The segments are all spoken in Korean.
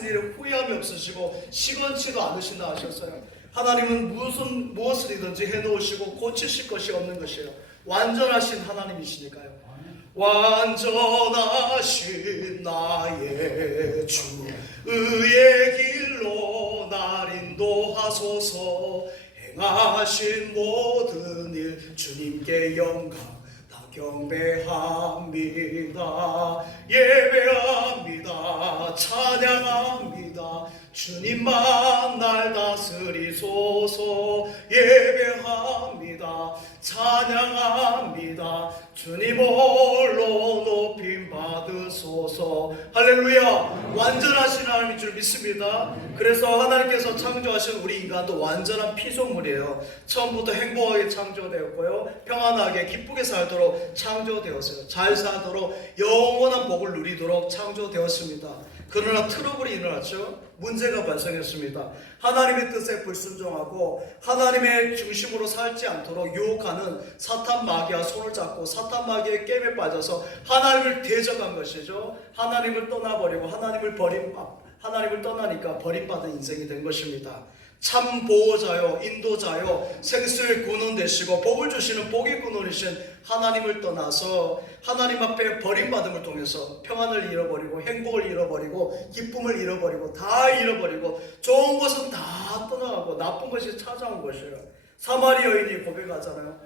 일을 후회함이 없으시고 시건치도 않으신다 하셨어요. 하나님은 무엇이든지 해놓으시고 고치실 것이 없는 것이에요. 완전하신 하나님이시니까요. 완전하신 나의 주 의의 길로 날 인도하소서. 행하신 모든 일 주님께 영광 다 경배합니다. 예배합니다. 찬양합니다. 주님만 날 다스리소서. 예배합니다. 찬양합니다. 주님 홀로 높임 받으소서. 할렐루야. 완전하신 하나님인 줄 믿습니다. 그래서 하나님께서 창조하신 우리 인간도 완전한 피조물이에요. 처음부터 행복하게 창조되었고요, 평안하게 기쁘게 살도록 창조되었어요. 잘 살도록 영원한 복을 누리도록 창조되었습니다. 그러나 트러블이 일어났죠. 문제가 발생했습니다. 하나님의 뜻에 불순종하고 하나님의 중심으로 살지 않도록 유혹하는 사탄 마귀와 손을 잡고 사탄 마귀의 게임에 빠져서 하나님을 대적한 것이죠. 하나님을 떠나버리고 하나님을 떠나니까 버림받은 인생이 된 것입니다. 참 보호자요, 인도자요, 생수의 근원 되시고 복을 주시는 복의 근원이신 하나님을 떠나서 하나님 앞에 버림받음을 통해서 평안을 잃어버리고 행복을 잃어버리고 기쁨을 잃어버리고 다 잃어버리고 좋은 것은 다 떠나가고 나쁜 것이 찾아온 것이에요. 사마리 여인이 고백하잖아요.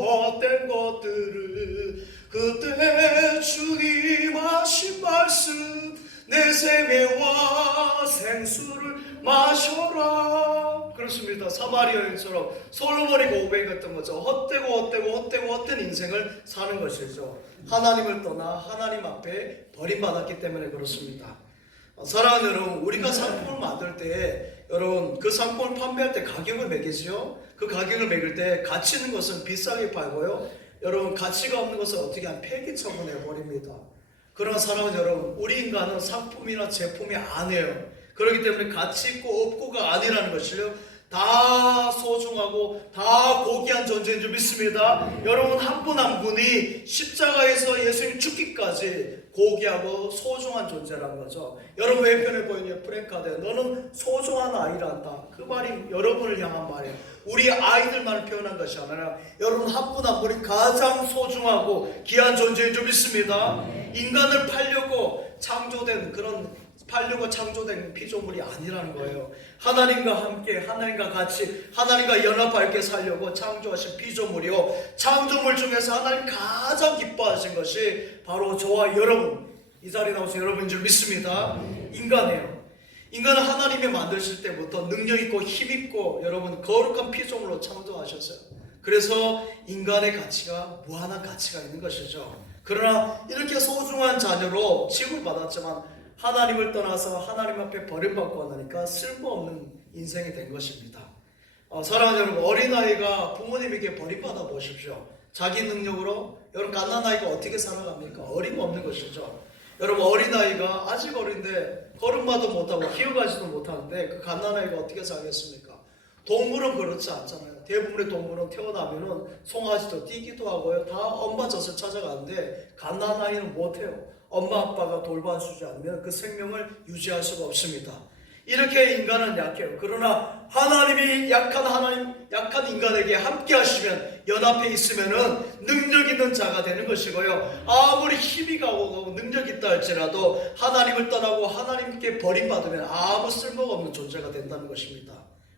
헛된 것들을 그때 주님 하신 말씀 내 생애와 생수를 마셔라. 그렇습니다. 사마리 여인처럼 솔로몬이 고백했던 거죠. 헛된 인생을 사는 것이죠. 하나님을 떠나 하나님 앞에 버림받았기 때문에 그렇습니다. 사랑하는 여러분, 우리가 상품을 만들 때 여러분 그 상품을 판매할 때 가격을 매기죠. 그 가격을 매길 때 가치 있는 것은 비싸게 팔고요, 여러분 가치가 없는 것은 어떻게 하면 폐기 처분해 버립니다. 그러나 사랑하는 여러분, 우리 인간은 상품이나 제품이 아니에요. 그렇기 때문에 가치 있고 없고가 아니라는 것이요, 다 소중하고 다 고귀한 존재인 줄 믿습니다. 여러분 한 분 한 분이 십자가에서 예수님 죽기까지 고귀하고 소중한 존재라는 거죠. 여러분 왼편에 보이는 프랭카드, 너는 소중한 아이란다. 그 말이 여러분을 향한 말이에요. 우리 아이들만을 표현한 것이 아니라 여러분 한 분 한 분이 가장 소중하고 귀한 존재인 줄 믿습니다. 인간을 팔려고 창조된 피조물이 아니라는 거예요. 하나님과 함께, 하나님과 같이, 하나님과 연합하여 이렇게 살려고 창조하신 피조물이요, 창조물 중에서 하나님 가장 기뻐하신 것이 바로 저와 여러분, 이 자리에 나오신 여러분인 줄 믿습니다. 인간이에요. 인간은 하나님이 만드실 때부터 능력있고 힘있고 여러분 거룩한 피조물로 창조하셨어요. 그래서 인간의 가치가 무한한 가치가 있는 것이죠. 그러나 이렇게 소중한 자녀로 취급을 받았지만 하나님을 떠나서 하나님 앞에 버림받고 나니까 쓸모없는 인생이 된 것입니다. 사랑하는 여러분, 어린아이가 부모님에게 버림받아 보십시오. 자기 능력으로 여러분 갓난아이가 어떻게 살아갑니까? 어림없는 것이죠. 여러분 어린아이가 아직 어린데 걸음마도 못하고 기어가지도 못하는데 그 갓난아이가 어떻게 살겠습니까? 동물은 그렇지 않잖아요. 대부분의 동물은 태어나면은 송아지도 뛰기도 하고요, 다 엄마 젖을 찾아가는데 갓난아이는 못해요. 엄마 아빠가 돌봐주지 않으면 그 생명을 유지할 수가 없습니다. 이렇게 인간은 약해요. 그러나 하나님이 약한 인간에게 함께 하시면, 연합해 있으면은 능력 있는 자가 되는 것이고요, 아무리 힘이 가고 능력 있다 할지라도 하나님을 떠나고 하나님께 버림받으면 아무 쓸모가 없는 존재가 된다는 것입니다.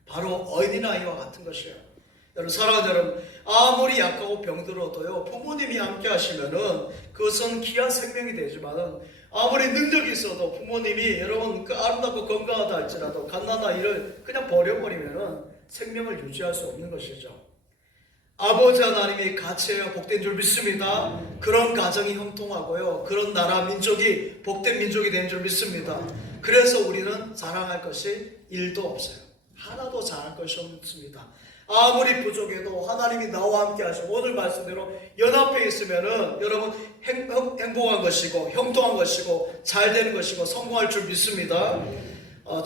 바로 어린아이와 같은 것이에요. 여러분 사랑하는 여러분, 아무리 약하고 병들어도요, 부모님이 함께 하시면은 그것은 귀한 생명이 되지만은 아무리 능력이 있어도 부모님이 여러분 그 아름답고 건강하다 할지라도 갓난아이를 그냥 버려버리면은 생명을 유지할 수 없는 것이죠. 아버지 하나님이 가치예요. 복된 줄 믿습니다. 그런 가정이 형통하고요, 그런 나라 민족이 복된 민족이 된 줄 믿습니다. 그래서 우리는 자랑할 것이 일도 없어요. 하나도 자랑할 것이 없습니다. 아무리 부족해도 하나님이 나와 함께 하시고 오늘 말씀대로 연합해 있으면은 여러분 행복한 것이고 형통한 것이고 잘 되는 것이고 성공할 줄 믿습니다.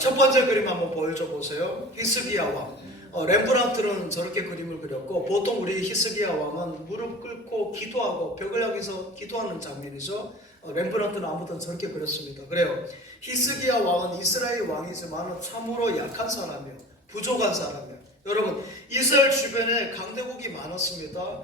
첫 번째 그림 한번 보여줘 보세요. 히스기야 왕. 렘브란트는 저렇게 그림을 그렸고, 보통 우리 히스기야 왕은 무릎 꿇고 기도하고 벽을 향해서 기도하는 장면이죠. 렘브란트는 아무튼 저렇게 그렸습니다. 그래요. 히스기야 왕은 이스라엘 왕이지만 참으로 약한 사람이에요. 부족한 사람이에요. 여러분, 이스라엘 주변에 강대국이 많았습니다.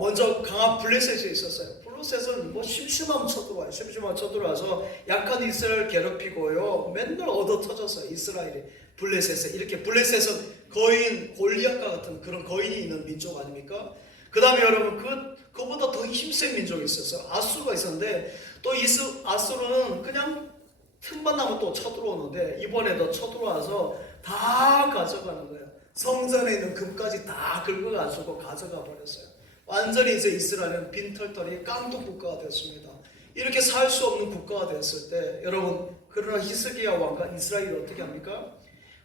먼저 강한 블레셋이 있었어요. 블레셋은 뭐 심심하면 쳐들어와요. 심심하면 쳐들어와서 약한 이스라엘 괴롭히고요. 맨날 얻어 터졌어요. 이스라엘이 블레셋에. 이렇게 블레셋은 거인 골리앗과 같은 그런 거인이 있는 민족 아닙니까? 그 다음에 여러분 그보다 더 힘센 민족이 있었어요. 아수르가 있었는데 또 아수르는 그냥 틈만 나면 또 쳐들어오는데 이번에도 쳐들어와서 다 가져가는 거예요. 성전에 있는 금까지 다 긁어가지고 가져가 버렸어요. 완전히 이제 이스라엘은 빈털터리 깡통 국가가 됐습니다. 이렇게 살 수 없는 국가가 됐을 때 여러분, 그러나 히스기야 왕과 이스라엘이 어떻게 합니까?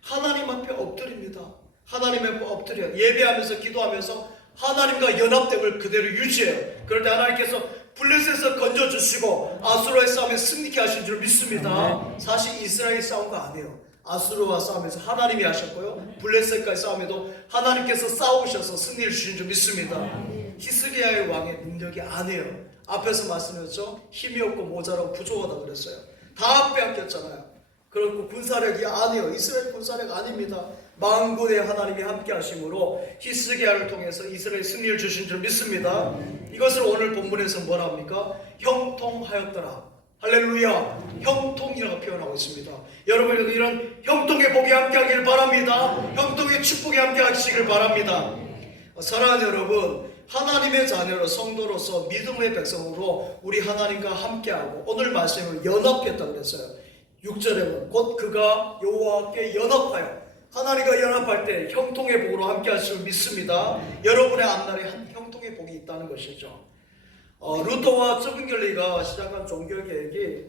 하나님 앞에 엎드립니다. 하나님 앞에 엎드려 예배하면서 기도하면서 하나님과 연합됨을 그대로 유지해요. 그럴 때 하나님께서 블레셋에서 건져주시고 아수르의 싸움에 승리케 하신 줄 믿습니다. 사실 이스라엘이 싸운 거 아니에요. 아수르와 싸움에서 하나님이 하셨고요. 블레셋과의 싸움에도 하나님께서 싸우셔서 승리를 주신 줄 믿습니다. 히스기야의 왕의 능력이 아니에요. 앞에서 말씀드렸죠. 힘이 없고 모자라고 부족하다 그랬어요. 다 빼앗겼잖아요. 그리고 군사력이 아니에요. 이스라엘 군사력 아닙니다. 만군의 하나님이 함께 하심으로 히스기야를 통해서 이스라엘 승리를 주신 줄 믿습니다. 이것을 오늘 본문에서 뭐라 합니까? 형통하였더라. 할렐루야. 형통이라고 표현하고 있습니다. 여러분에도 이런 형통의 복이 함께 하길 바랍니다. 형통의 축복이 함께 하시길 바랍니다. 사랑하는 여러분, 하나님의 자녀로 성도로서 믿음의 백성으로 우리 하나님과 함께하고 오늘 말씀을 연합했다고 그랬어요. 6절에 곧 그가 여호와께 연합하여, 하나님과 연합할 때 형통의 복으로 함께 하실 믿습니다. 여러분의 앞날에 한 형통의 복이 있다는 것이죠. 루터와 쩌근결리가 시작한 종교개혁이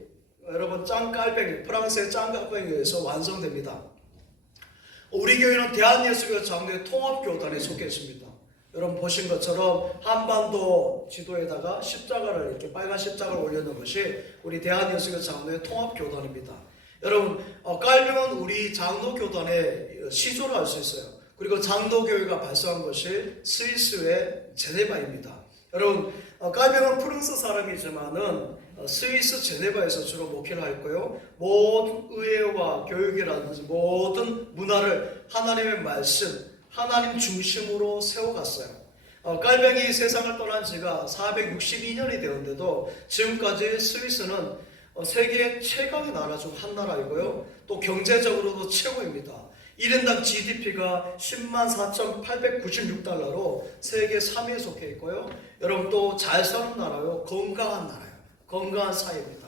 여러분 짱깔뱅이, 프랑스의 짱깔뱅이에서 완성됩니다. 우리 교회는 대한예수교 장로의 통합교단에 속해 있습니다. 여러분 보신 것처럼 한반도 지도에다가 십자가를 이렇게 빨간 십자가를 올려놓은 것이 우리 대한예수교 장로의 통합교단입니다. 여러분 깔병은 우리 장로교단의 시조를 알 수 있어요. 그리고 장로교회가 발성한 것이 스위스의 제네바입니다. 여러분 깔병은 프랑스 사람이지만은 스위스 제네바에서 주로 목회를 했고요. 모든 의회와 교육이라든지 모든 문화를 하나님의 말씀, 하나님 중심으로 세워갔어요. 깔병이 세상을 떠난 지가 462년이 되었는데도 지금까지 스위스는 세계 최강의 나라 중 한 나라이고요. 또 경제적으로도 최고입니다. 1인당 GDP가 104,896달러로 세계 3위에 속해 있고요. 여러분 또 잘 사는 나라요. 건강한 나라예요. 건강한 사회입니다.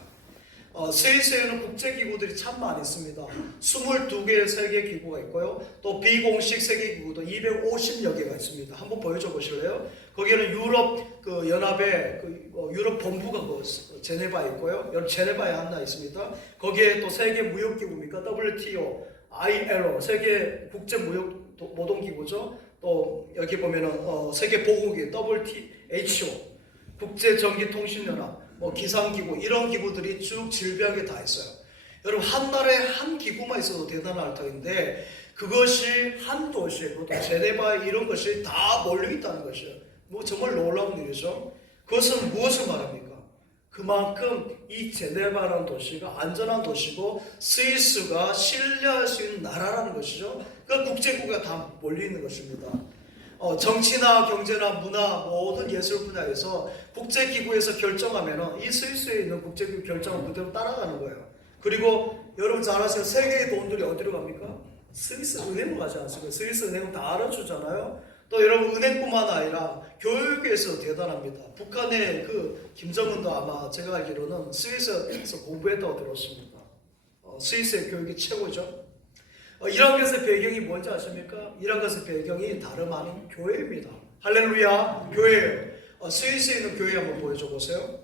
스위스에는 국제기구들이 참 많이 있습니다. 22개의 세계기구가 있고요. 또 비공식 세계기구도 250여 개가 있습니다. 한번 보여줘 보실래요? 거기에는 유럽 연합의 유럽 본부가 제네바에 있고요. 여러분 제네바에 하나 있습니다. 거기에 또 세계 무역기구입니까? WTO, ILO, 세계 국제무역 노동기구죠. 또 여기 보면은 세계 보건기 WHO, 국제전기통신연합, 기상기구 이런 기구들이 쭉 질비하게 다 있어요. 여러분 한 나라에 한 기구만 있어도 대단할 터인데 그것이 한 도시에, 그것도 제네바에 이런 것이 다 몰려있다는 것이에요. 정말 놀라운 일이죠. 그것은 무엇을 말합니까? 그만큼 이 제네바라는 도시가 안전한 도시고 스위스가 신뢰할 수 있는 나라라는 것이죠. 그 국제국가 다 몰려있는 것입니다. 정치나 경제나 문화 모든 예술 분야에서 국제기구에서 결정하면 이 스위스에 있는 국제기구 결정은 그대로 따라가는 거예요. 그리고 여러분 잘 아시죠? 세계의 돈들이 어디로 갑니까? 스위스 은행으로 가지 않습니까? 스위스 은행은 다 알아주잖아요. 또 여러분 은행뿐만 아니라 교육에서 대단합니다. 북한의 김정은도 아마 제가 알기로는 스위스에서 공부했다고 들었습니다. 스위스의 교육이 최고죠. 이런 것의 배경이 뭔지 아십니까? 이런 것의 배경이 다름 아닌 교회입니다. 할렐루야, 교회예요. 스위스에 있는 교회 한번 보여줘 보세요.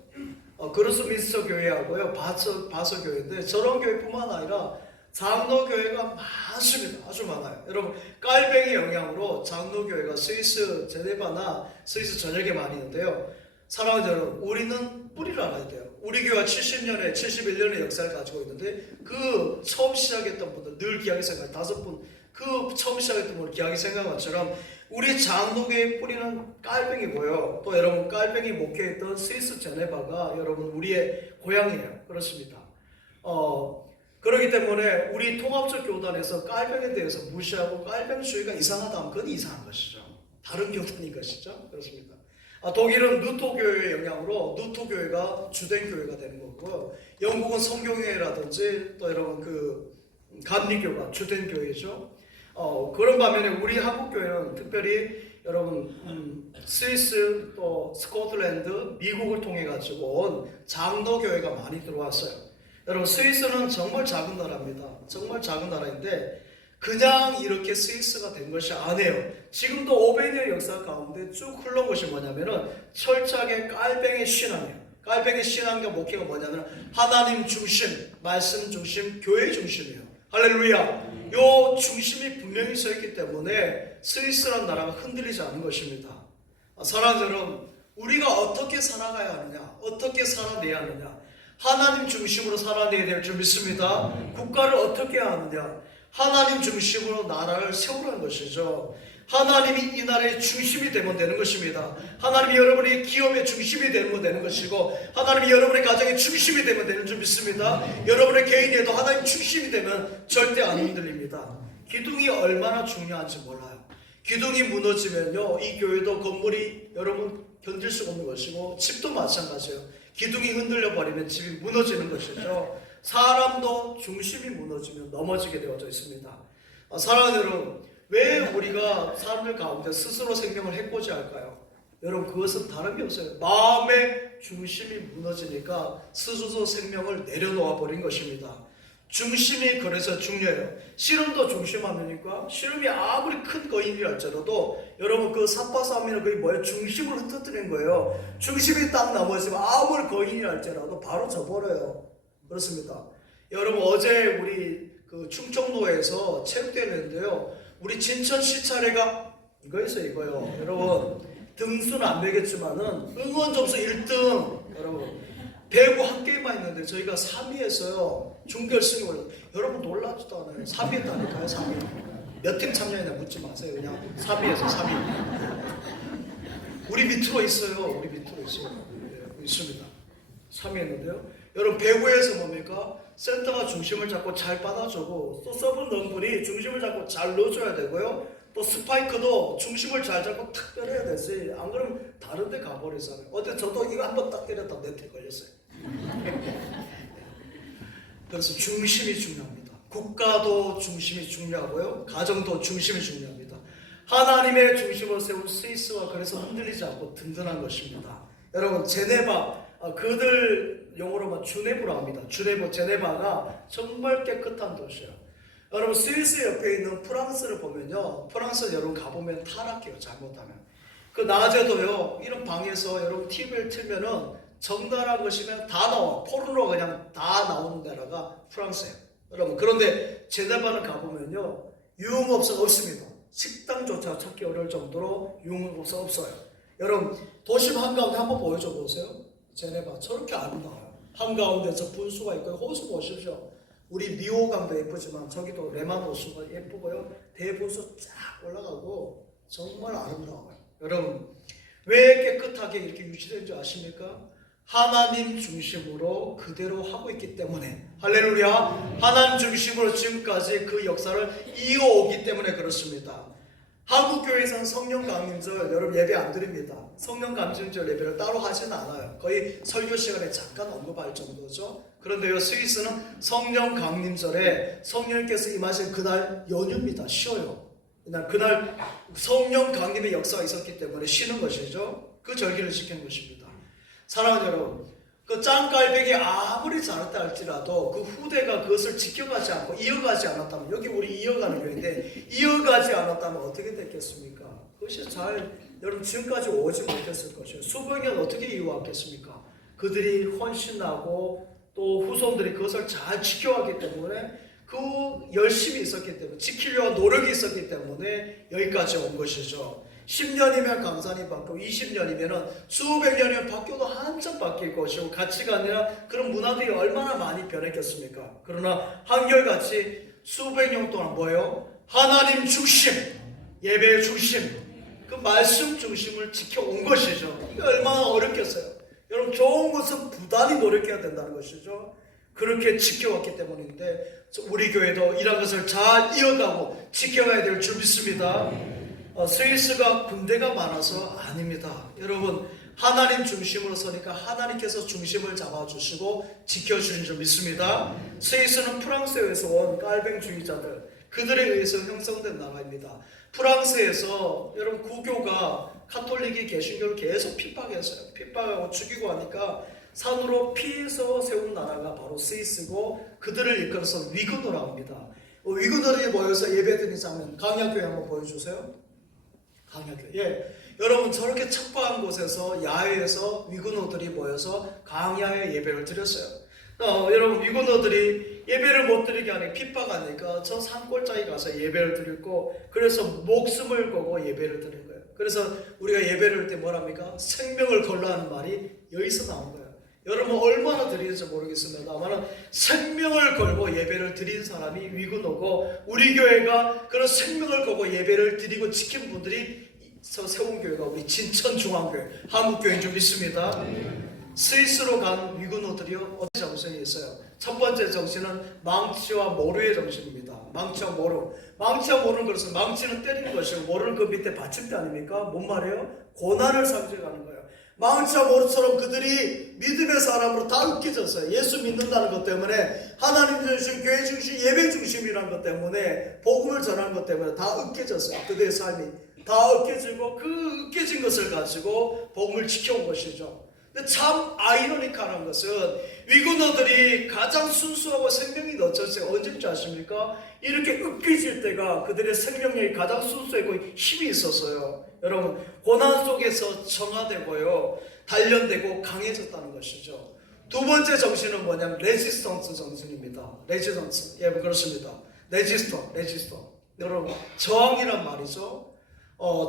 그루스민스터 교회하고요, 바서 교회인데 저런 교회뿐만 아니라 장로교회가 많습니다. 아주 많아요. 여러분 깔뱅이 영향으로 장로교회가 스위스 제네바나 스위스 전역에 많이 있는데요. 사랑하는 여러분, 우리는 뿌리를 알아야 돼요. 우리 교회가 70년에 71년의 역사를 가지고 있는데 그 처음 시작했던 분들 늘 귀하게 생각해요. 5분 처음 시작했던 분을 귀하게 생각한 것처럼 우리 장로교의 뿌리는 깔뱅이고요. 또 여러분 깔뱅이 목회했던 스위스 제네바가 여러분 우리의 고향이에요. 그렇습니다. 그렇기 때문에 우리 통합적 교단에서 깔뱅이에 대해서 무시하고 깔뱅주의가 이상하다면 그건 이상한 것이죠. 다른 교단인 것이죠. 그렇습니다. 독일은 루터교회의 영향으로 루터교회가 주된 교회가 되는 거고요. 영국은 성경회라든지 또 여러분 그 감리교가 주된 교회죠. 그런 반면에 우리 한국 교회는 특별히 여러분 스위스 또 스코틀랜드 미국을 통해 가지고 온 장로 교회가 많이 들어왔어요. 여러분 스위스는 정말 작은 나라입니다. 정말 작은 나라인데 그냥 이렇게 스위스가 된 것이 아니에요. 지금도 500년 역사 가운데 쭉 흘러온 것이 뭐냐면은 철저하게 깔뱅이 신앙이에요. 깔뱅이 신앙과 목회가 뭐냐면 하나님 중심, 말씀 중심, 교회 중심이에요. 할렐루야. 요 중심이 분명히 서 있기 때문에 스위스라는 나라가 흔들리지 않는 것입니다. 사랑하는 여러분, 우리가 어떻게 살아가야 하느냐, 어떻게 살아내야 하느냐, 하나님 중심으로 살아내야 될 줄 믿습니다. 국가를 어떻게 해야 하느냐, 하나님 중심으로 나라를 세우라는 것이죠. 하나님이 이 나라의 중심이 되면 되는 것입니다. 하나님이 여러분의 기업의 중심이 되는 것이고 하나님이 여러분의 가정의 중심이 되면 되는 줄 믿습니다. 여러분의 개인에도 하나님 중심이 되면 절대 안 흔들립니다. 기둥이 얼마나 중요한지 몰라요. 기둥이 무너지면요, 이 교회도 건물이 여러분 견딜 수가 없는 것이고 집도 마찬가지예요. 기둥이 흔들려 버리면 집이 무너지는 것이죠. 사람도 중심이 무너지면 넘어지게 되어져 있습니다. 사랑하는 여러분, 왜 우리가 사람들 가운데 스스로 생명을 해코지 할까요? 여러분 그것은 다른 게 없어요. 마음의 중심이 무너지니까 스스로 생명을 내려놓아 버린 것입니다. 중심이 그래서 중요해요. 씨름도 중심하니까 씨름이 아무리 큰 거인이라 할지라도 여러분 그 삿바싸움이는 그게 뭐예요? 중심으로 흩어뜨린 거예요. 중심이 딱 넘어지면 아무리 거인이라 할지라도 바로 져버려요. 그렇습니다. 여러분 어제 우리 그 충청도에서 체육대회를 했는데요. 우리 진천 시차례가 이거요. 여러분 등수는 안 매겼지만은 응원 점수 1등. 여러분 배구 한 게임만 했는데 저희가 3위에서요 준결승에 올랐어요. 여러분 놀라지도 않아요. 3위 했다니까요. 3위. 몇 팀 참여했나 묻지 마세요. 그냥 3위에서 3위. 우리 밑으로 있어요. 우리 밑으로 있어요. 네, 있습니다. 3위 했는데요. 여러분 배구에서 뭡니까? 센터가 중심을 잡고 잘 받아주고 또 서브 넘블이 중심을 잡고 잘 넣어줘야 되고요. 또 스파이크도 중심을 잘 잡고 탁 때려야 되지. 안 그러면 다른 데 가버리잖아요. 어때 저도 이거 한번 딱 때렸다 네트에 걸렸어요. 그래서 중심이 중요합니다. 국가도 중심이 중요하고요. 가정도 중심이 중요합니다. 하나님의 중심을 세운 스위스와 그래서 흔들리지 않고 든든한 것입니다. 여러분 제네바 그들 영어로 주네부라고 합니다. 제네바가 정말 깨끗한 도시예요. 여러분 스위스 옆에 있는 프랑스를 보면요, 프랑스 여러분 가보면 타락해요. 잘못하면 그 낮에도요 이런 방에서 여러분 TV를 틀면은 정달한 것이면 다 나와. 포르노 그냥 다 나오는 나라가 프랑스예요. 여러분 그런데 제네바를 가보면요 유흥업소가 없습니다. 식당조차 찾기 어려울 정도로 유흥업소가 없어요. 여러분 도심 한가운데 한번 보여줘 보세요. 제네바 저렇게 아름다워요. 한가운데서 분수가 있고 호수 보십시오. 우리 미호강도 예쁘지만 저기도 레만 호수가 예쁘고요. 대분수 쫙 올라가고 정말 아름다워요. 여러분 왜 깨끗하게 이렇게 유지된 줄 아십니까? 하나님 중심으로 그대로 하고 있기 때문에. 할렐루야. 하나님 중심으로 지금까지 그 역사를 이어오기 때문에 그렇습니다. 한국교회에서는 성령 강림절 여러분 예배 안 드립니다. 성령 강림절 예배를 따로 하지는 않아요. 거의 설교 시간에 잠깐 언급할 정도죠. 그런데요 스위스는 성령 강림절에 성령께서 임하신 그날 연휴입니다. 쉬어요. 그날 성령 강림의 역사가 있었기 때문에 쉬는 것이죠. 그 절기를 지키는 것입니다. 사랑하는 여러분, 그 짱깔백이 아무리 잘했다 할지라도 그 후대가 그것을 지켜가지 않고 이어가지 않았다면, 여기 우리 이어가는 교회인데 이어가지 않았다면 어떻게 됐겠습니까? 그것이 잘 여러분 지금까지 오지 못했을 것이에요. 수백 년 어떻게 이어왔겠습니까? 그들이 헌신하고 또 후손들이 그것을 잘 지켜왔기 때문에 그 열심이 있었기 때문에 지키려는 노력이 있었기 때문에 여기까지 온 것이죠. 10년이면 강산이 바뀌고 20년이면 수백 년이면 바뀌어도 한참 바뀔 것이고 가치가 아니라 그런 문화들이 얼마나 많이 변했겠습니까? 그러나 한결같이 수백 년 동안 뭐예요? 하나님 중심, 예배의 중심, 그 말씀 중심을 지켜온 것이죠. 이게 얼마나 어렵겠어요. 여러분 좋은 것은 부단히 노력해야 된다는 것이죠. 그렇게 지켜왔기 때문인데 우리 교회도 이런 것을 잘 이어가고 지켜가야 될 줄 믿습니다. 스위스가 군대가 많아서 아닙니다. 여러분 하나님 중심으로 서니까 하나님께서 중심을 잡아주시고 지켜주신 줄 믿습니다. 스위스는 프랑스에서 온 깔뱅주의자들 그들에 의해서 형성된 나라입니다. 프랑스에서 여러분 구교가 카톨릭이 개신교를 계속 핍박했어요. 핍박하고 죽이고 하니까 산으로 피해서 세운 나라가 바로 스위스고 그들을 이끌어서 위그너라고 합니다. 위그너들이 모여서 예배드리는 장면 강약교회 한번 보여주세요. 강약교회. 예. 여러분 저렇게 척박한 곳에서 야외에서 위그너들이 모여서 강야에 예배를 드렸어요. 여러분 위그너들이 예배를 못 드리게 하니 핍박하니까 저 산골짜기 가서 예배를 드렸고 그래서 목숨을 걸고 예배를 드린 거예요. 그래서 우리가 예배를 할 때 뭐랍니까? 생명을 걸라 하는 말이 여기서 나온 거예요. 여러분 얼마나 드리는지 모르겠습니다만 생명을 걸고 예배를 드린 사람이 위그너고 우리 교회가 그런 생명을 걸고 예배를 드리고 지킨 분들이 세운 교회가 우리 진천중앙교회 한국교회인 줄 믿습니다. 스위스로 간 위그너들이요 어떤 정신이 있어요? 첫 번째 정신은 망치와 모루의 정신입니다. 망치와 모루. 망치와 모루는 그렇습니다. 망치는 때리는 것이고 모루는 그 밑에 받침대 아닙니까? 뭔 말이에요? 고난을 상징하는 거예요. 망치와 모루처럼 그들이 믿음의 사람으로 다 으깨졌어요. 예수 믿는다는 것 때문에 하나님 중심, 교회 중심, 예배 중심이라는 것 때문에 복음을 전하는 것 때문에 다 으깨졌어요. 그들의 삶이 다 으깨지고 그 으깨진 것을 가지고 복음을 지켜온 것이죠. 근데 참 아이러니컬한 것은 위그너들이 가장 순수하고 생명이 넘쳤어요. 언제인지 아십니까? 이렇게 으깨질 때가 그들의 생명력이 가장 순수하고 힘이 있었어요. 여러분 고난 속에서 정화되고요 단련되고 강해졌다는 것이죠. 두 번째 정신은 뭐냐면 레지스턴스 정신입니다. 레지스턴스. 예, 그렇습니다. 레지스터. 여러분 저항이란 말이죠.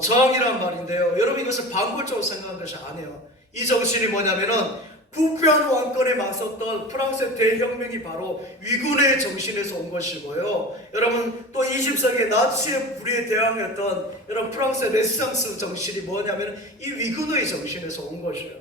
저항이란 말인데요. 여러분 이것을 방골적으로 생각한 것이 아니에요. 이 정신이 뭐냐면은 부패한 왕권에 맞섰던 프랑스의 대혁명이 바로 위군의 정신에서 온 것이고요. 여러분 또 20세기 나치의 불의에 대항했던 여러분 프랑스의 레지스탕스 정신이 뭐냐면 이 위군의 정신에서 온 것이에요.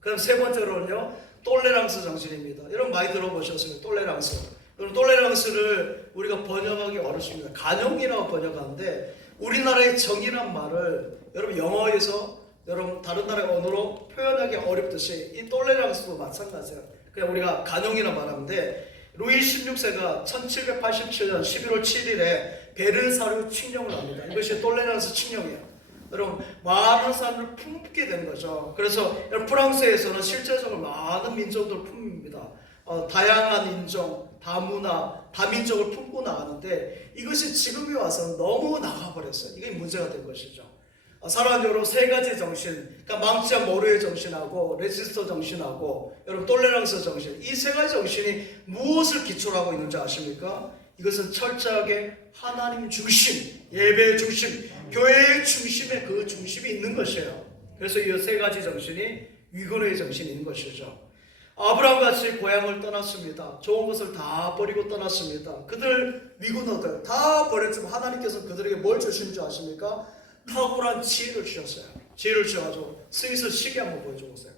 그럼 세 번째로는요 톨레랑스 정신입니다. 여러분 많이 들어보셨습니까? 톨레랑스. 여러분 톨레랑스를 우리가 번역하기 어렵습니다. 간용이라고 번역하는데 우리나라의 정의란 말을 여러분 영어에서 여러분 다른 나라의 언어로 표현하기 어렵듯이 이 톨레랑스도 마찬가지예요. 그냥 우리가 간용이라고 말하는데 루이 16세가 1787년 11월 7일에 베르사유 칙령을 합니다. 이것이 톨레랑스 칙령이에요. 여러분 많은 사람을 품게 된 거죠. 그래서 프랑스에서는 실제적으로 많은 민족들을 품습니다. 다양한 인종, 다문화, 다민족을 품고 나가는데 이것이 지금에 와서는 너무 나가버렸어요. 이게 문제가 된 것이죠. 사람적으로 세 가지 정신, 그러니까 망치와 모루의 정신하고 레지스터 정신하고 여러분 톨레랑스 정신, 이 세 가지 정신이 무엇을 기초로 하고 있는지 아십니까? 이것은 철저하게 하나님 중심, 예배 중심, 교회의 중심에 그 중심이 있는 것이에요. 그래서 이 세 가지 정신이 위군의 정신이 있는 것이죠. 아브라함같이 고향을 떠났습니다. 좋은 것을 다 버리고 떠났습니다. 그들 위군어들 다 버렸지만 하나님께서 그들에게 뭘 주신 줄 아십니까? 탁월한 지혜를 주셨어요. 지혜를 주셔가지고 스위스 시계 한번 보여줘 보세요.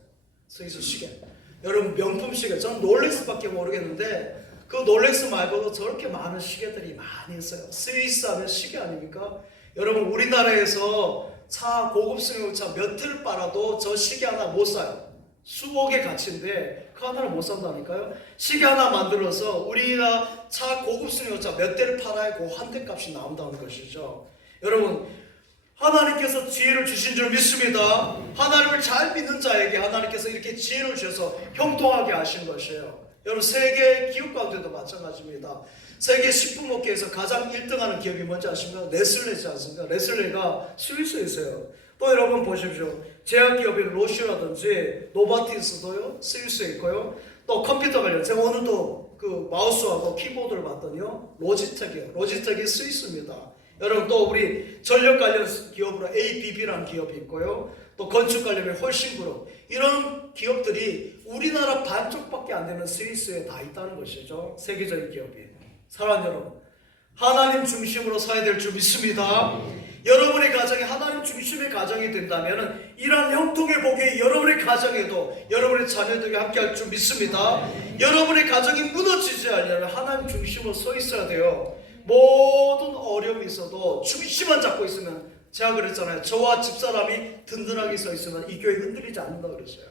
스위스 시계. 여러분 명품 시계. 저는 롤렉스밖에 모르겠는데 그 롤렉스 말고도 저렇게 많은 시계들이 많이 있어요. 스위스 하면 시계 아닙니까? 여러분 우리나라에서 차 고급 승용차 몇 틀 빨아도 저 시계 하나 못 사요. 수억의 가치인데 그 하나를 못 산다니까요. 시계 하나 만들어서 우리나라 차 고급 승용차 몇 대를 팔아야 그 한 대 값이 나온다는 것이죠. 여러분 하나님께서 지혜를 주신 줄 믿습니다. 하나님을 잘 믿는 자에게 하나님께서 이렇게 지혜를 주셔서 형통하게 하신 것이에요. 여러분 세계 기업 가운데도 마찬가지입니다. 세계 식품업계에서 가장 1등하는 기업이 뭔지 아십니까? 네슬레지 않습니까? 네슬레가 스위스에 있어요. 또 여러분 보십시오. 제약기업인 로시라든지 노바티스도요 스위스에 있고요. 또 컴퓨터 관련 제가 오늘도 그 마우스하고 키보드를 봤더니요 로지텍이에요. 로지텍이 스위스입니다. 여러분 또 우리 전력 관련 기업으로 ABB라는 기업이 있고요. 또 건축 관련의 홀싱그룹 이런 기업들이 우리나라 반쪽밖에 안 되는 스위스에 다 있다는 것이죠. 세계적인 기업이. 사랑하는 여러분 하나님 중심으로 살아야 될 줄 믿습니다. 여러분의 가정이 하나님 중심의 가정이 된다면 이러한 형통의 복이 여러분의 가정에도 여러분의 자녀들에게 함께할 줄 믿습니다. 여러분의 가정이 무너지지 않으려면 하나님 중심으로 서 있어야 돼요. 모든 어려움이 있어도 중심만 잡고 있으면, 제가 그랬잖아요. 저와 집사람이 든든하게 서 있으면 이 교회 흔들리지 않는다 그랬어요.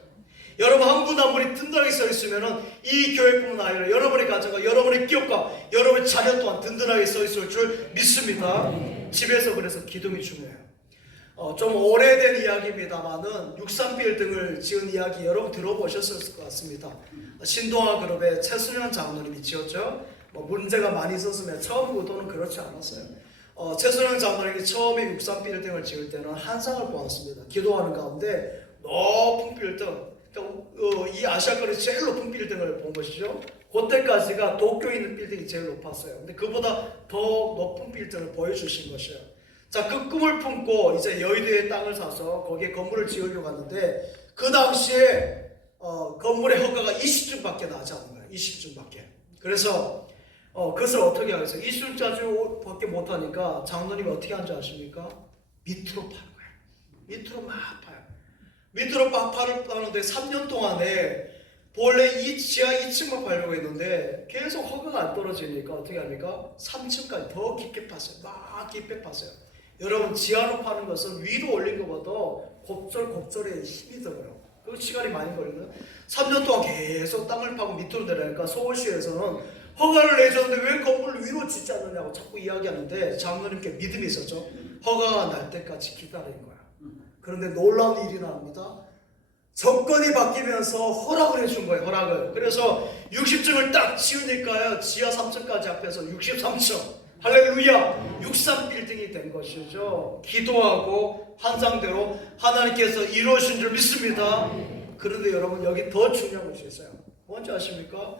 여러분 한 분 한 분이 든든하게 서 있으면 이 교회뿐만 아니라 여러분의 가정과 여러분의 기업과 여러분의 자녀 또한 든든하게 서 있을 줄 믿습니다. 집에서 그래서 기둥이 중요해요. 좀 오래된 이야기입니다만은 63빌딩을 지은 이야기 여러분 들어보셨을 것 같습니다. 신동아 그룹의 최순현 장로님이 지었죠. 문제가 많이 있었으면 처음 의도는 그렇지 않았어요. 최순현 장로님이 처음에 63빌딩을 지을 때는 한상을 보았습니다. 기도하는 가운데 높은 빌딩, 이 아시아권에서 제일 높은 빌딩을 본 것이죠. 그때까지가 도쿄에 있는 빌딩이 제일 높았어요. 근데 그보다 더 높은 빌딩을 보여주신 것이에요. 자, 그 꿈을 품고 이제 여의도에 땅을 사서 거기에 건물을 지으려고 하는데 그 당시에 건물의 허가가 20층밖에 나지 않은 거예요. 20층밖에. 그래서 그것을 어떻게 하겠어요? 20층까지밖에 못하니까 장로님이 어떻게 하는지 아십니까? 밑으로 파는 거예요. 밑으로 막 파요. 밑으로 막 파는데 3년 동안에 원래 이 지하 2층만 파려고 했는데 계속 허가가 안 떨어지니까 어떻게 합니까? 3층까지 더 깊게 팠어요. 막 깊게 팠어요. 여러분 지하로 파는 것은 위로 올린 것보다 곱절곱절에 힘이 들어요. 그 시간이 많이 걸리거든요. 3년 동안 계속 땅을 파고 밑으로 내려니까 서울시에서는 허가를 내줬는데 왜 건물을 위로 짓지 않느냐고 자꾸 이야기하는데 장로님께 믿음이 있었죠. 허가가 날 때까지 기다린 거야. 그런데 놀라운 일이 납니다. 정권이 바뀌면서 허락을 해준 거예요. 허락을. 그래서 60층을 딱 지으니까요. 지하 3층까지 합해서 63층. 할렐루야. 63빌딩이 된 것이죠. 기도하고 환상대로 하나님께서 이루어진 줄 믿습니다. 그런데 여러분 여기 더 중요한 것이 있어요. 뭔지 아십니까?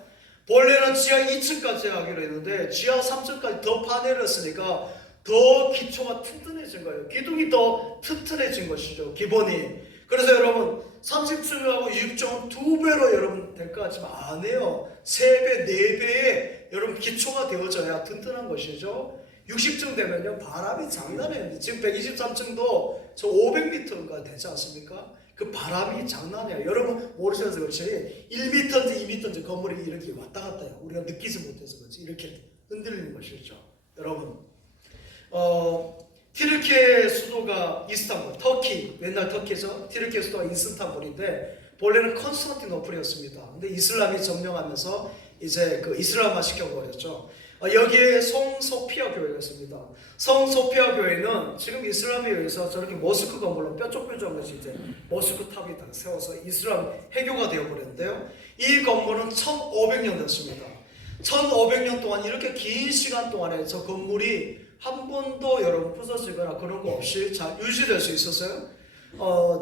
본래는 지하 2층까지 하기로 했는데 지하 3층까지 더 파내렸으니까 더 기초가 튼튼해진 거예요. 기둥이 더 튼튼해진 것이죠. 기본이. 그래서 여러분 30층하고 6층은 2배로 여러분 될 것 같지만 안 해요. 3배, 4배의 여러분 기초가 되어져야 튼튼한 것이죠. 60층 되면요 바람이 장난이에요. 지금 123층도 저 500m가 되지 않습니까? 그 바람이 장난이에요. 여러분 모르셔서 그렇지 1m인지 2m인지 건물이 이렇게 왔다 갔다 해요. 우리가 느끼지 못해서 그렇지 이렇게 흔들리는 것이죠. 여러분 티르키예 수도가 이스탄불, 터키, 옛날 터키죠. 티르키예 수도가 이스탄불인데 본래는 컨스탄티노플이었습니다. 근데 이슬람이 점령하면서 이제 그 이슬람화 시켜버렸죠. 여기에 성소피아 교회가 있습니다. 성소피아 교회는 지금 이슬람에 의해서 저렇게 모스크 건물로 뾰족뾰족한 것이 이제 모스크 탑이 다 세워서 이슬람 해교가 되어버렸는데요. 이 건물은 1500년 됐습니다. 1500년 동안 이렇게 긴 시간 동안에 저 건물이 한 번도 여러분 부서지거나 그런 거 없이 잘 유지될 수 있었어요.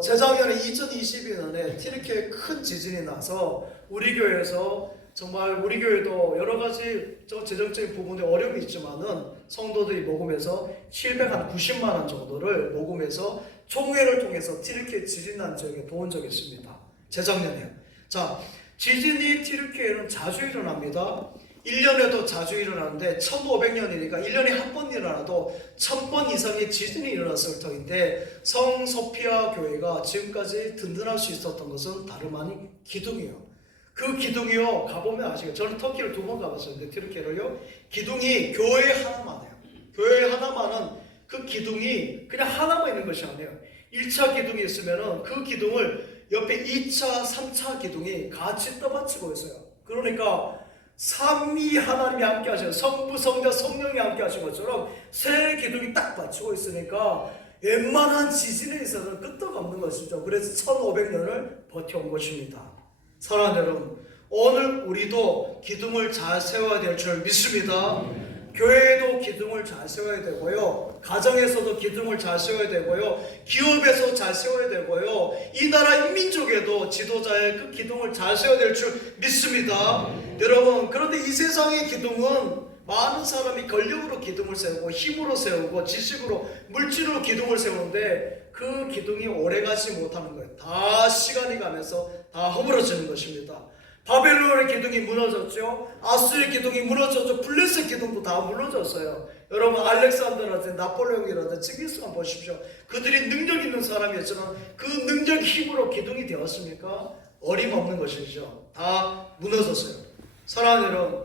재작년에 2022년에 티르키에 큰 지진이 나서 우리 교회에서 정말 우리 교회도 여러 가지 재정적인 부분에 어려움이 있지만은 성도들이 모금해서 790만 원 정도를 모금해서 총회를 통해서 티르키예 지진 난 지역에 도운 적이 있습니다. 재작년에. 자, 지진이 티르키예는 자주 일어납니다. 1년에도 자주 일어나는데 1500년이니까 1년에 한 번 일어나도 1000번 이상의 지진이 일어났을 터인데 성소피아 교회가 지금까지 든든할 수 있었던 것은 다름 아닌 기둥이에요. 그 기둥이요 가보면 아시겠죠? 저는 터키를 2번 가봤었는데 티르키예를요 기둥이 교회 하나만 해요. 교회 하나만은 그 기둥이 그냥 하나만 있는 것이 아니에요. 1차 기둥이 있으면은 그 기둥을 옆에 2차, 3차 기둥이 같이 떠받치고 있어요. 그러니까 삼위 하나님이 함께 하시는 성부, 성자, 성령이 함께 하신 것처럼 세 기둥이 딱 받치고 있으니까 웬만한 지진에 있어서는 끄떡 없는 것이죠. 그래서 1500년을 버텨온 것입니다. 사랑하는 여러분, 오늘 우리도 기둥을 잘 세워야 될 줄 믿습니다. 교회에도 기둥을 잘 세워야 되고요. 가정에서도 기둥을 잘 세워야 되고요. 기업에서 잘 세워야 되고요. 이 나라 민족에도 지도자의 그 기둥을 잘 세워야 될 줄 믿습니다. 여러분, 그런데 이 세상의 기둥은 많은 사람이 권력으로 기둥을 세우고 힘으로 세우고 지식으로 물질로 기둥을 세우는데 그 기둥이 오래가지 못하는 거예요. 다 시간이 가면서 다 허물어지는 것입니다. 바벨론의 기둥이 무너졌죠. 아수르의 기둥이 무너졌죠. 블레셋 기둥도 다 무너졌어요. 여러분 알렉산더라든지 나폴레옹이라든지 칭기스칸 보십시오. 그들이 능력 있는 사람이었지만 그 능력 힘으로 기둥이 되었습니까? 어림없는 것이죠. 다 무너졌어요. 사랑하는 여러분,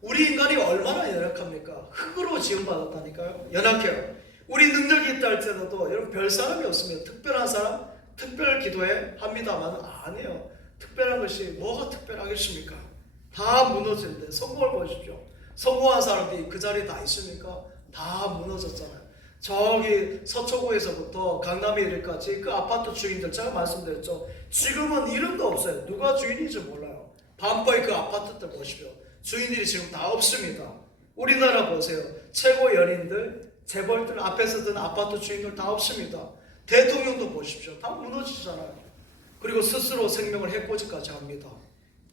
우리 인간이 얼마나 연약합니까? 흙으로 지음받았다니까요. 연약해요. 우리 능력이 있다 할지라도 여러분 별 사람이 없으면 특별한 사람, 특별 기도해 합니다만 아니에요. 특별한 것이 뭐가 특별하겠습니까? 다 무너지는데 성공을 보십시오. 성공한 사람들이 그 자리에 다 있습니까? 다 무너졌잖아요. 저기 서초구에서부터 강남에 이르기까지 그 아파트 주인들 제가 말씀드렸죠. 지금은 이름도 없어요. 누가 주인인지 몰라요. 밤거의 그 아파트들 보십시오. 주인들이 지금 다 없습니다. 우리나라 보세요. 최고 연인들, 재벌들 앞에서 든 아파트 주인들 다 없습니다. 대통령도 보십시오. 다 무너지잖아요. 그리고 스스로 생명을 해코지까지 합니다.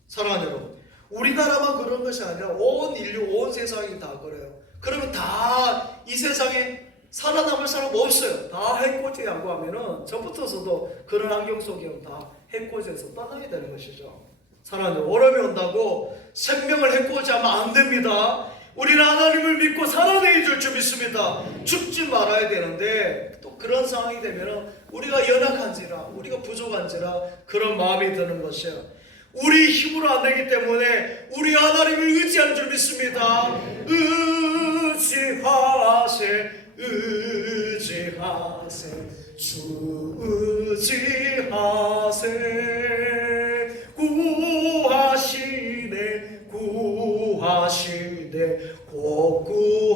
사랑하는 여러분, 우리나라만 그런 것이 아니라 온 인류, 온 세상이 다 그래요. 그러면 다 이 세상에 살아남을 사람 없어요. 다 해코지하고 하면은 저부터서도 그런 환경 속에 다 해코지해서 떠나야 되는 것이죠. 사랑하는 여러분, 오름이 온다고 생명을 해코지하면 안 됩니다. 우리는 하나님을 믿고 살아내야 줄 줄 믿습니다. 죽지 말아야 되는데 또 그런 상황이 되면 우리가 연약한지라, 우리가 부족한지라 그런 마음이 드는 것이에요. 우리 힘으로 안 되기 때문에 우리 하나님을 의지하는 줄 믿습니다. 의지하세, 의지하세, 주 의지하세. 구하시네, 구하시네, 곧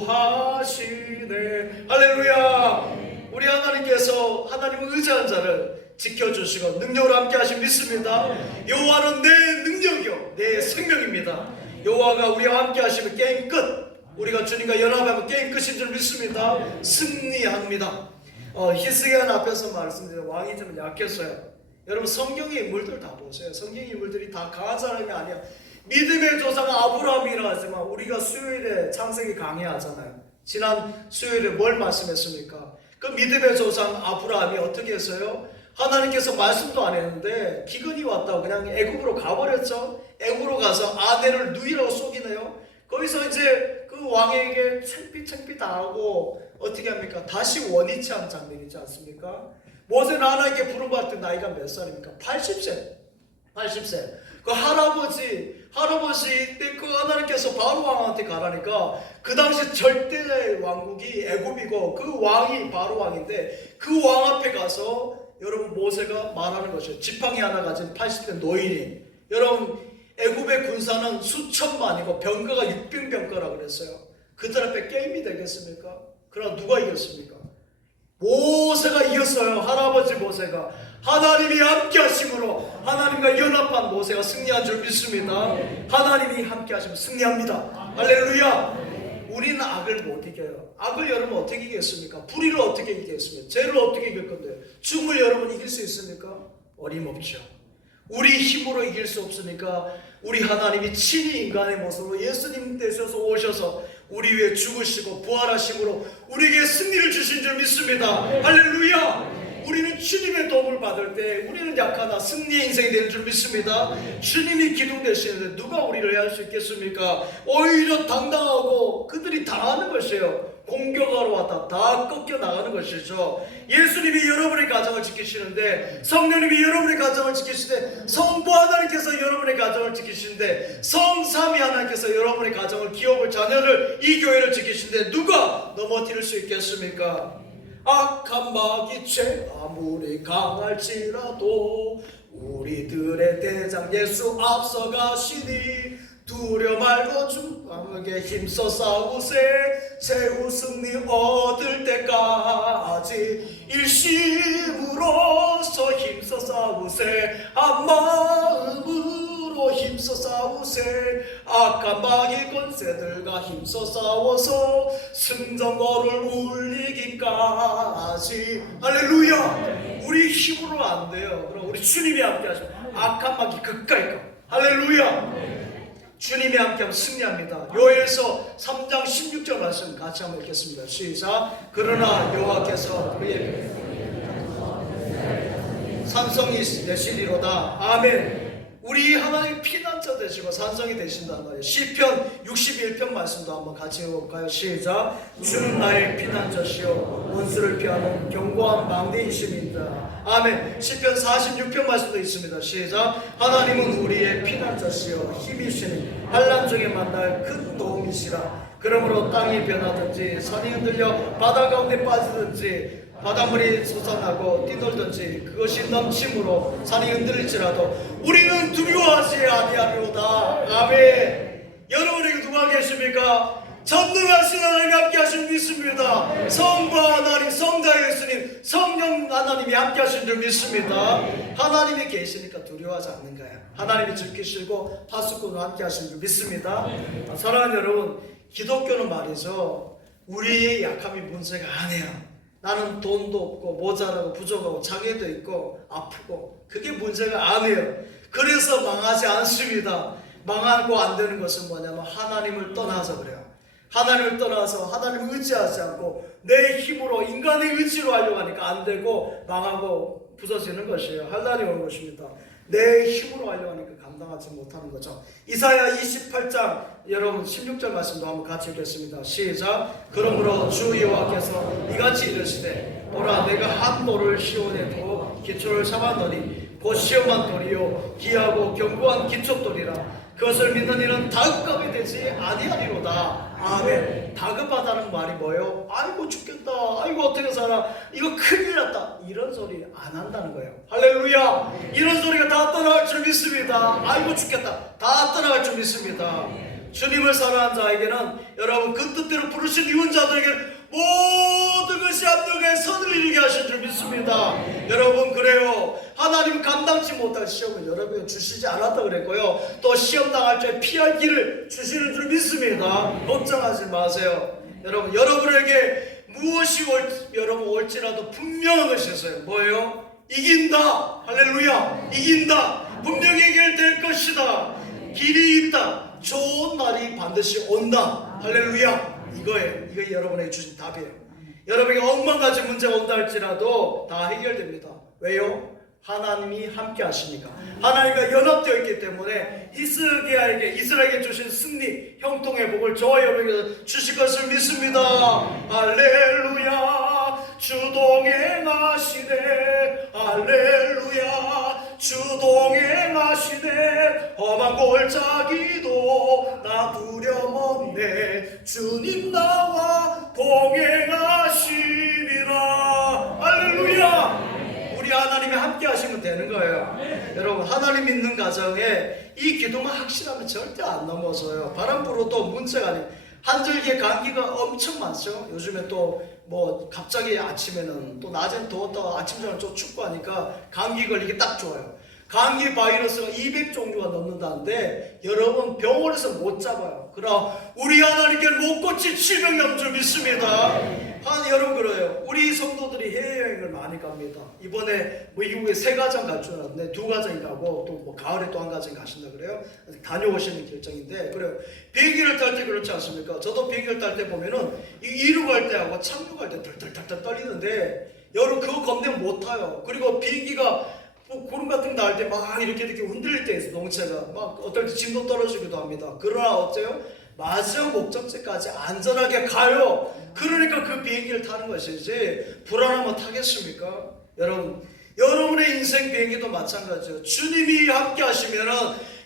구하시네. 할렐루야. 우리 하나님께서 하나님을 의지하는 자를 지켜주시고 능력으로 함께 하신 믿습니다. 여호와는 내 능력이요 내 생명입니다. 여호와가 우리와 함께 하시면 게임 끝. 우리가 주님과 연합하면 게임 끝인 줄 믿습니다. 승리합니다. 히스기야 앞에서 말씀드린 왕이 좀 약했어요. 여러분 성경의 인물들 다 보세요. 성경의 인물들이 다 강한 사람이 아니야. 믿음의 조상 아브라함이라 하지만 우리가 수요일에 창세기 강의하잖아요. 지난 수요일에 뭘 말씀했습니까? 그 믿음의 조상 아브라함이 어떻게 했어요? 하나님께서 말씀도 안 했는데 기근이 왔다고 그냥 애굽으로 가버렸죠. 애굽으로 가서 아내를 누이라고 속이네요. 거기서 이제 그 왕에게 창피 당하고 어떻게 합니까? 다시 원위치 한 장면이지 않습니까? 모세는 하나님께 부름받을 때 나이가 몇 살입니까? 80세. 그 할아버지 때 그 하나님께서 바로 왕한테 가라니까 그 당시 절대 왕국이 애굽이고 그 왕이 바로 왕인데 그 왕 앞에 가서 여러분 모세가 말하는 것이에요. 지팡이 하나 가진 80대 노인이. 여러분 애굽의 군사는 수천만이고 병거가 600병거라고 그랬어요. 그들 앞에 게임이 되겠습니까? 그러나 누가 이겼습니까? 모세가 이겼어요. 할아버지 모세가. 하나님이 함께 하심으로 하나님과 연합한 모세가 승리한 줄 믿습니다. 하나님이 함께 하시면 승리합니다. 할렐루야. 우리는 악을 못 이겨요. 악을 여러분 어떻게 이기겠습니까? 불의를 어떻게 이기겠습니까? 죄를 어떻게 이길 건데? 죽음을 여러분 이길 수 있습니까? 어림없죠. 우리 힘으로 이길 수 없으니까 우리 하나님이 친히 인간의 모습으로 예수님 되셔서 오셔서 우리 위해 죽으시고 부활하심으로 우리에게 승리를 주신 줄 믿습니다. 할렐루야. 우리는 주님의 도움을 받을 때 우리는 약하나 승리의 인생이 되는 줄 믿습니다. 주님이 기둥 되시는데 누가 우리를 해할 수 있겠습니까? 오히려 당당하고 그들이 당하는 것이에요. 공격하러 왔다 다 꺾여 나가는 것이죠. 예수님이 여러분의 가정을 지키시는데, 성령님이 여러분의 가정을 지키시는데, 성부 하나님께서 여러분의 가정을 지키시는데, 성삼위 하나님께서 여러분의 가정을, 기업을, 자녀를, 이 교회를 지키시는데 누가 넘어뜨릴 수 있겠습니까? 악한 마귀죄 아무리 강할지라도 우리들의 대장 예수 앞서가시니 두려 말고 주님께 힘써 싸우세. 최후 승리 얻을 때까지 일심으로서 힘써 싸우세. 한 마음으로 힘써 싸우세. 악한 마귀 권세들과 힘써 싸워서 승전거를 울리기까지. 할렐루야. 우리 힘으로 안 돼요. 그럼 우리 주님이 함께 하시면 악한 마귀 그까이 가. 할렐루야. 주님이 함께하면 승리합니다. 요엘서 3장 16절 말씀 같이 한번 읽겠습니다. 시작. 그러나 여호와께서 그의 산성이 되시리로다. 아멘. 우리 하나님 피난처 되시고 산성이 되신단 말이에요. 시편 61편 말씀도 한번 같이 읽어볼까요? 시작. 주는 나의 피난처시요 원수를 피하는 견고한 망대이심이다. 아멘. 시편 46편 말씀도 있습니다. 시작. 하나님은 우리의 피난처시요 힘이시니 환난 중에 만날 큰 도움이시라. 그러므로 땅이 변하든지 산이 흔들려 바다 가운데 빠지든지 바닷물이 솟아나고 뛰놀든지 그것이 넘침으로 산이 흔들릴지라도 우리는 두려워하지 아니하리로다. 아멘. 여러분에게 누가 계십니까? 전능하신 하나님 함께 하신 믿습니다. 성과 하나님, 성자의 예수님, 성령 하나님이 함께 하신 줄 믿습니다. 하나님이 계시니까 두려워하지 않는 거예요. 하나님이 지키시고 파수꾼으로 함께 하신 줄 믿습니다. 사랑하는 여러분, 기독교는 말이죠, 우리의 약함이 문제가 아니에요. 나는 돈도 없고 모자라고 부족하고 장애도 있고 아프고 그게 문제가 아니에요. 그래서 망하지 않습니다. 망하고 안 되는 것은 뭐냐면 하나님을 떠나서 그래요. 하나님을 떠나서 하나님을 의지하지 않고 내 힘으로 인간의 의지로 하려고 하니까 안 되고 망하고 부서지는 것이에요. 하나님 오는 것입니다. 내 힘으로 하려고 하니까 감당하지 못하는 거죠. 이사야 28장 여러분 16절 말씀도 한번 같이 읽겠습니다. 시작. 그러므로 주 여호와께서 이같이 이르시되 보라 내가 한 돌을 시온에 두고 기초를 삼았노니 곧 시험한 돌이요 기하고 견고한 기초돌이라. 그것을 믿는 이는 다급감이 되지 아니하리로다. 아멘. 다급하다는 말이 뭐예요? 아이고 죽겠다, 아이고 어떻게 살아, 이거 큰일 났다, 이런 소리 안 한다는 거예요. 할렐루야. 이런 소리가 다 떠나갈 줄 믿습니다. 아이고 죽겠다 다 떠나갈 줄 믿습니다. 주님을 사랑하는 자에게는 여러분 그 뜻대로 부르신 유언자들에게는 모든 것이 합력해 선을 이루게 하신 줄 믿습니다. 여러분 그래요. 하나님 감당치 못할 시험을 여러분에게 주시지 않았다 그랬고요. 또 시험 당할 때 피할 길을 주시는 줄 믿습니다. 걱정하지 마세요. 여러분 여러분에게 무엇이 여러분 올지라도 분명한 것이 있어요. 뭐예요? 이긴다. 할렐루야. 이긴다. 분명히 해결될 것이다. 길이 있다. 좋은 날이 반드시 온다. 할렐루야. 이거예요. 이거 여러분에게 주신 답이에요. 여러분에게 억만가지 문제가 온다 할지라도 다 해결됩니다. 왜요? 하나님이 함께 하시니까. 하나님과 연합되어 있기 때문에 이스라엘에게 주신 승리, 형통의 복을 저와 여러분에게 주실 것을 믿습니다. 할렐루야. 주 동행하시네. 할렐루야. 주 동행하시네. 험한 골짜기도 나 두려움 없네. 주님 나와 동행하시리라. 할렐루야. 우리 하나님이 함께 하시면 되는 거예요. 여러분 하나님 믿는 가정에 이 기도만 확실하면 절대 안 넘어서요. 바람 불어도 문제가 아니에요. 한절기에 감기가 엄청 많죠. 요즘에 또 뭐 갑자기 아침에는 또 낮엔 더웠다가 아침 저녁 좀 춥고 하니까 감기 걸리기 딱 좋아요. 감기 바이러스가 200종류가 넘는다는데 여러분 병원에서 못 잡아요. 그러나 우리 하나님께는 못 고칠 질병이 없는 줄 믿습니다. 여러분 그래요. 우리 성도들이 해외여행을 많이 갑니다. 이번에 미국에 3가정 갈 줄 알았는데 2가정이 가고 또 뭐 가을에 또 1가정 가신다 그래요. 다녀오시는 결정인데 그래요. 비행기를 탈 때 그렇지 않습니까? 저도 비행기를 탈 때 보면은 이륙할 때하고 착륙할 때 덜덜덜 떨리는데 여러분 그거 겁내면 못 타요. 그리고 비행기가 뭐 구름 같은 거 날 때 막 이렇게 흔들릴 때 있어. 농체가 막 어떨 때 짐도 떨어지기도 합니다. 그러나 어때요? 마지막 목적지까지 안전하게 가요. 그러니까 그 비행기를 타는 것이지 불안하면 타겠습니까? 여러분의 인생 비행기도 마찬가지예요. 주님이 함께 하시면은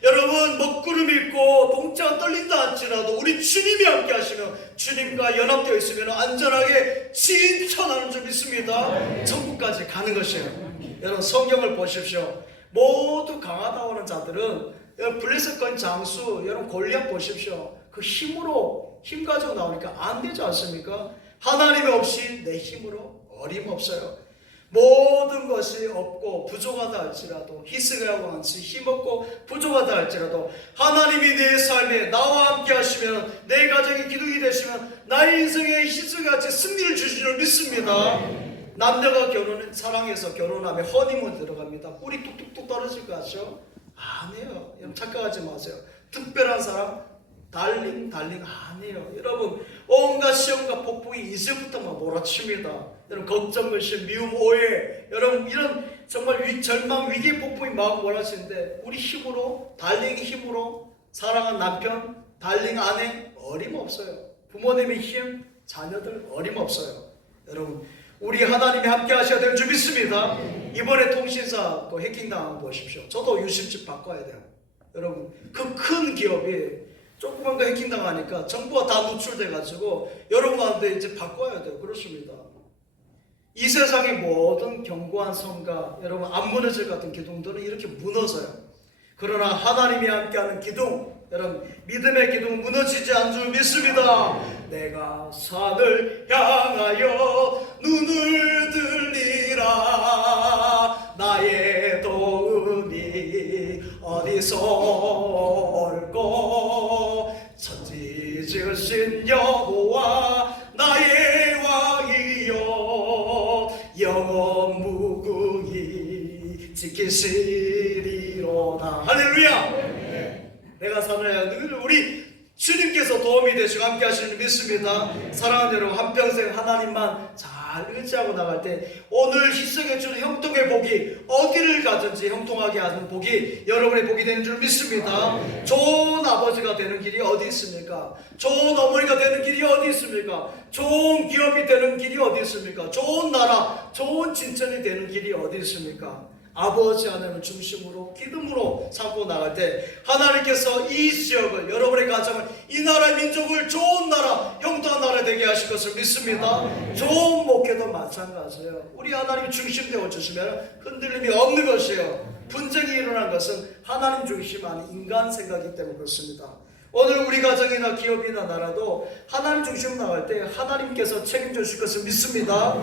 여러분 먹구름이 있고 동차가 떨린다 할지라도 우리 주님이 함께 하시면 주님과 연합되어 있으면 안전하게 진천하는 줄 믿습니다. 천국까지 가는 것이에요. 여러분 성경을 보십시오. 모두 강하다고 하는 자들은 여러분 블레셋건 장수 여러분 골리앗 보십시오. 그 힘 가지고 나오니까 안 되지 않습니까? 하나님이 없이 내 힘으로 어림없어요. 모든 것이 없고 부족하다 할지라도 희생하고 한치 힘없고 부족하다 할지라도 하나님이 내 삶에 나와 함께 하시면 내 가정의 기둥이 되시면 나의 인생에 희생같이 승리를 주시는 줄 믿습니다. 남녀가 사랑해서 결혼하면 허니문 들어갑니다. 꿀이 뚝뚝뚝 떨어질 것 같죠? 아니에요. 여러분 착각하지 마세요. 특별한 사람 달링 아니에요. 여러분 온갖 시험과 폭풍이 이제부터 막 몰아칩니다. 여러분 걱정, 근심, 미움, 오해 여러분 이런 정말 절망 위기 폭풍이 마음 원하시는데 우리 힘으로 달링 힘으로 사랑하는 남편 달링 아내 어림없어요. 부모님의 힘 자녀들 어림없어요. 여러분 우리 하나님이 함께 하셔야 될 줄 믿습니다. 이번에 통신사 또 해킹당한 거 보십시오. 저도 유심칩 바꿔야 돼요. 여러분 그 큰 기업이 조그만 거 해킹당하니까 정보가 다 노출돼가지고 여러분한테 이제 바꿔야 돼요. 그렇습니다. 이 세상의 모든 견고한 성과 여러분 안 무너질 것 같은 기둥들은 이렇게 무너져요. 그러나 하나님이 함께하는 기둥 여러분 믿음의 기둥 무너지지 않는 줄 믿습니다. 내가 산을 향하여 눈을 들리라 나의 도움이 어디서 올꼬 천지 지으신 여호와 나의 왕이여 영원 무궁히 지키시리로다. 할렐루야. 내가 산을 늘 우리 주님께서 도움이 되시고 함께 하시는 믿습니다. 사랑하는 여러분 한평생 하나님만 잘 의지하고 나갈 때 오늘 희석해 준 형통의 복이 어디를 가든지 형통하게 하는 복이 여러분의 복이 되는 줄 믿습니다. 좋은 아버지가 되는 길이 어디 있습니까? 좋은 어머니가 되는 길이 어디 있습니까? 좋은 기업이 되는 길이 어디 있습니까? 좋은 나라, 좋은 진천이 되는 길이 어디 있습니까? 아버지 하나님을 중심으로 기름으로 삼고 나갈 때 하나님께서 이 지역을 여러분의 가정을 이 나라 민족을 좋은 나라 형통한 나라 되게 하실 것을 믿습니다. 좋은 목회도 마찬가지예요. 우리 하나님 중심되어 주시면 흔들림이 없는 것이에요. 분쟁이 일어난 것은 하나님 중심 아닌 인간 생각이기 때문에 그렇습니다. 오늘 우리 가정이나 기업이나 나라도 하나님 중심으로 나갈 때 하나님께서 책임져 주실 것을 믿습니다.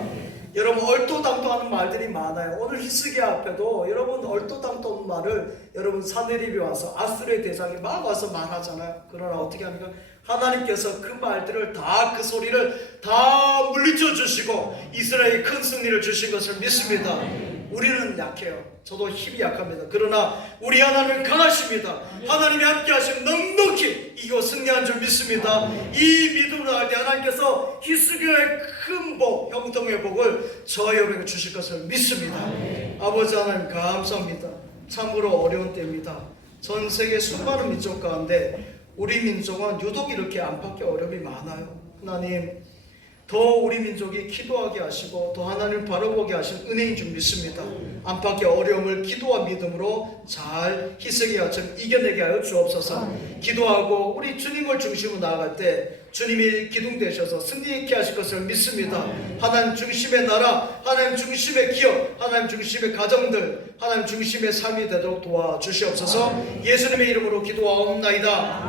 여러분 얼토당토하는 말들이 많아요. 오늘 히스기야 앞에도 여러분 얼토당토하는 말을 여러분 사내립이 와서 아수르의 대장이 막 와서 말하잖아요. 그러나 어떻게 합니까? 하나님께서 그 말들을 다 그 소리를 다 물리쳐 주시고 이스라엘에 큰 승리를 주신 것을 믿습니다. 우리는 약해요. 저도 힘이 약합니다. 그러나 우리 하나님은 강하십니다. 하나님이 함께 하시면 넉넉히 이기고 승리한 줄 믿습니다. 이 믿음으로 나갈 때 하나님께서 히스기야의 큰 복, 형통의 복을 저와 여러분에게 주실 것을 믿습니다. 아버지 하나님 감사합니다. 참으로 어려운 때입니다. 전 세계 수많은 민족 가운데 우리 민족은 유독 이렇게 안팎의 어려움이 많아요. 하나님 더 우리 민족이 기도하게 하시고 더 하나님을 바라보게 하신 은혜인 줄 믿습니다. 안팎의 어려움을 기도와 믿음으로 잘 히스기야처럼 이겨내게 하여 주옵소서. 기도하고 우리 주님을 중심으로 나아갈 때 주님이 기둥 되셔서 승리 있게 하실 것을 믿습니다. 하나님 중심의 나라, 하나님 중심의 기업, 하나님 중심의 가정들, 하나님 중심의 삶이 되도록 도와주시옵소서. 예수님의 이름으로 기도하옵나이다.